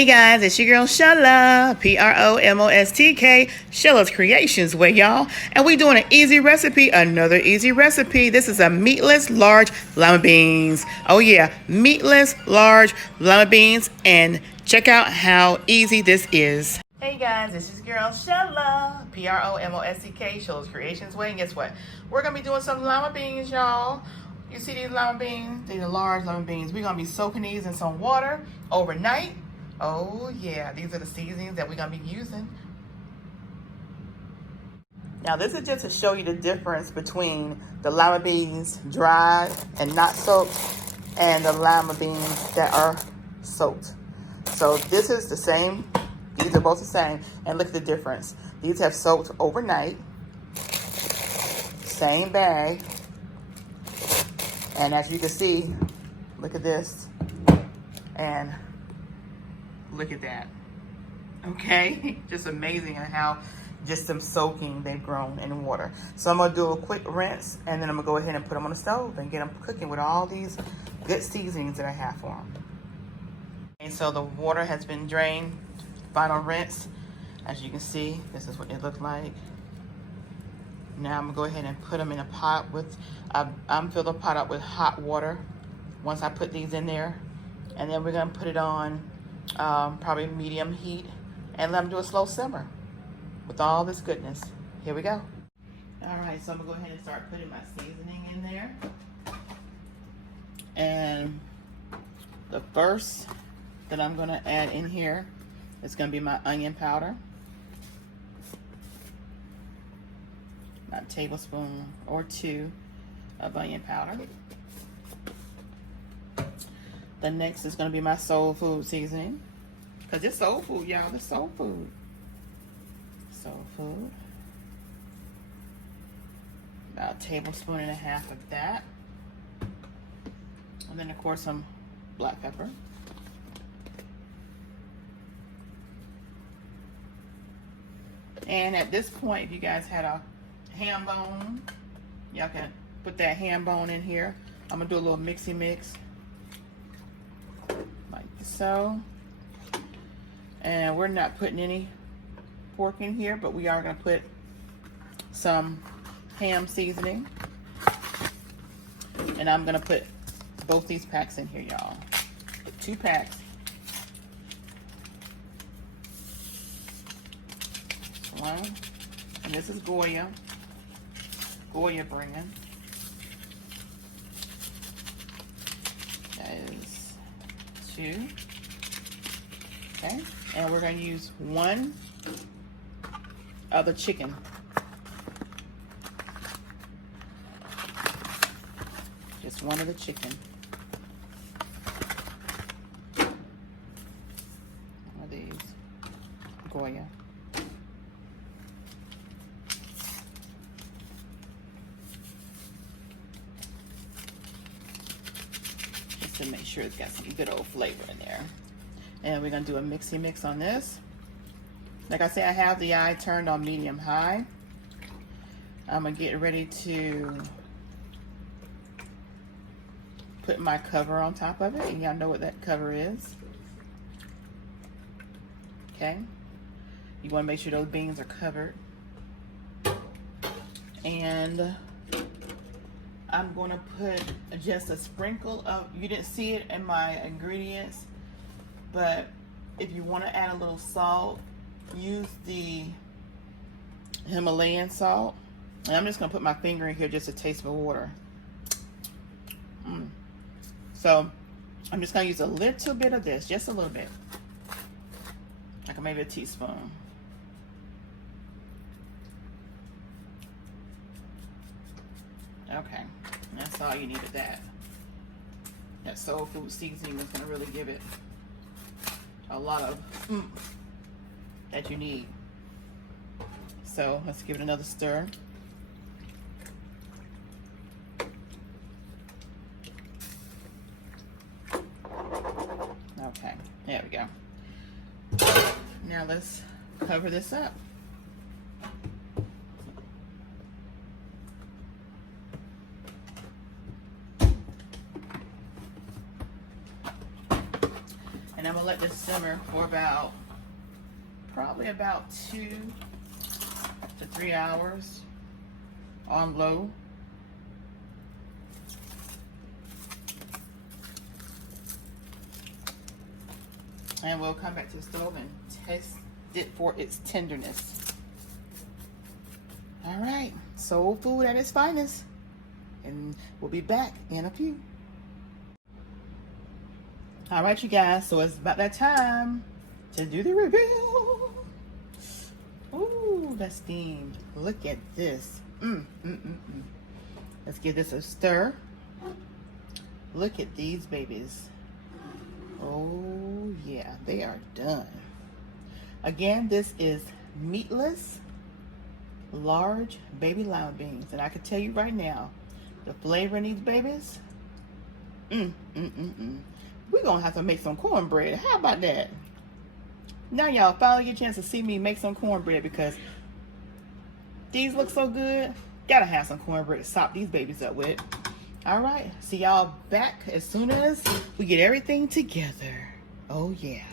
Hey guys, it's your girl Shella, PromoSTK, Shella's Creations way, y'all. And we doing an easy recipe, another easy recipe. This is a meatless large lima beans. Oh yeah, meatless large lima beans. And check out how easy this is. Hey guys, this is your girl Shella, PromoSTK, Shella's Creations way. And guess what? We're gonna be doing some lima beans, y'all. You see these lima beans? These are large lima beans. We're gonna be soaking these in some water overnight. Oh yeah, these are the seasonings that we're gonna be using. Now this is just to show you the difference between the lima beans dried and not soaked and the lima beans that are soaked. So this is the same, these are both the same, and look at the difference. These have soaked overnight, same bag, and as you can see, look at this, and look at that. Okay, just amazing on how just them soaking they've grown in water. So I'm gonna do a quick rinse and then I'm gonna go ahead and put them on the stove and get them cooking with all these good seasonings that I have for them. And so the water has been drained, final rinse. As you can see, this is what they look like. Now I'm gonna go ahead and put them in a pot with, I'm fill the pot up with hot water once I put these in there. And then we're gonna put it on probably medium heat and let them do a slow simmer with all this goodness. Here we go. All right, so I'm gonna go ahead and start putting my seasoning in there. And the first that I'm gonna add in here is gonna be my onion powder. About a tablespoon or two of onion powder. The next is gonna be my soul food seasoning. Cause it's soul food, y'all, it's soul food. Soul food. About a tablespoon and a half of that. And then of course some black pepper. And at this point, if you guys had a ham bone, y'all can put that ham bone in here. I'm gonna do a little mixy mix. Like so. And we're not putting any pork in here, but we are gonna put some ham seasoning. And I'm gonna put both these packs in here, y'all. Put 2 packs. One, and this is Goya brand. That is 2. Okay, and we're going to use 1 of the chicken. Just 1 of the chicken. One of these Goya. Just to make sure it's got some good old flavor in there. And we're gonna do a mixy mix on this. Like I say, I have the eye turned on medium high. I'm gonna get ready to put my cover on top of it. And y'all know what that cover is. Okay. You wanna make sure those beans are covered. And I'm gonna put just a sprinkle of, you didn't see it in my ingredients, but if you want to add a little salt, use the Himalayan salt. And I'm just going to put my finger in here just to taste the water. So I'm just going to use a little bit of this, just a little bit. Like maybe a teaspoon. Okay, that's all you need of that. That soul food seasoning is going to really give it a lot of that you need. So let's give it another stir. Okay, there we go. Now let's cover this up. And I'm gonna let this simmer for probably about 2 to 3 hours on low. And we'll come back to the stove and test it for its tenderness. All right, soul food at its finest. And we'll be back in a few. All right, you guys, so it's about that time to do the reveal. Ooh, that's steamed. Look at this. Let's give this a stir. Look at these babies. Oh yeah, they are done. Again, this is meatless large baby lima beans, and I can tell you right now, the flavor in these babies, we're gonna have to make some cornbread. How about that? Now y'all finally get a chance to see me make some cornbread, because these look so good. Gotta have some cornbread to sop these babies up with. All right, see y'all back as soon as we get everything together. Oh yeah.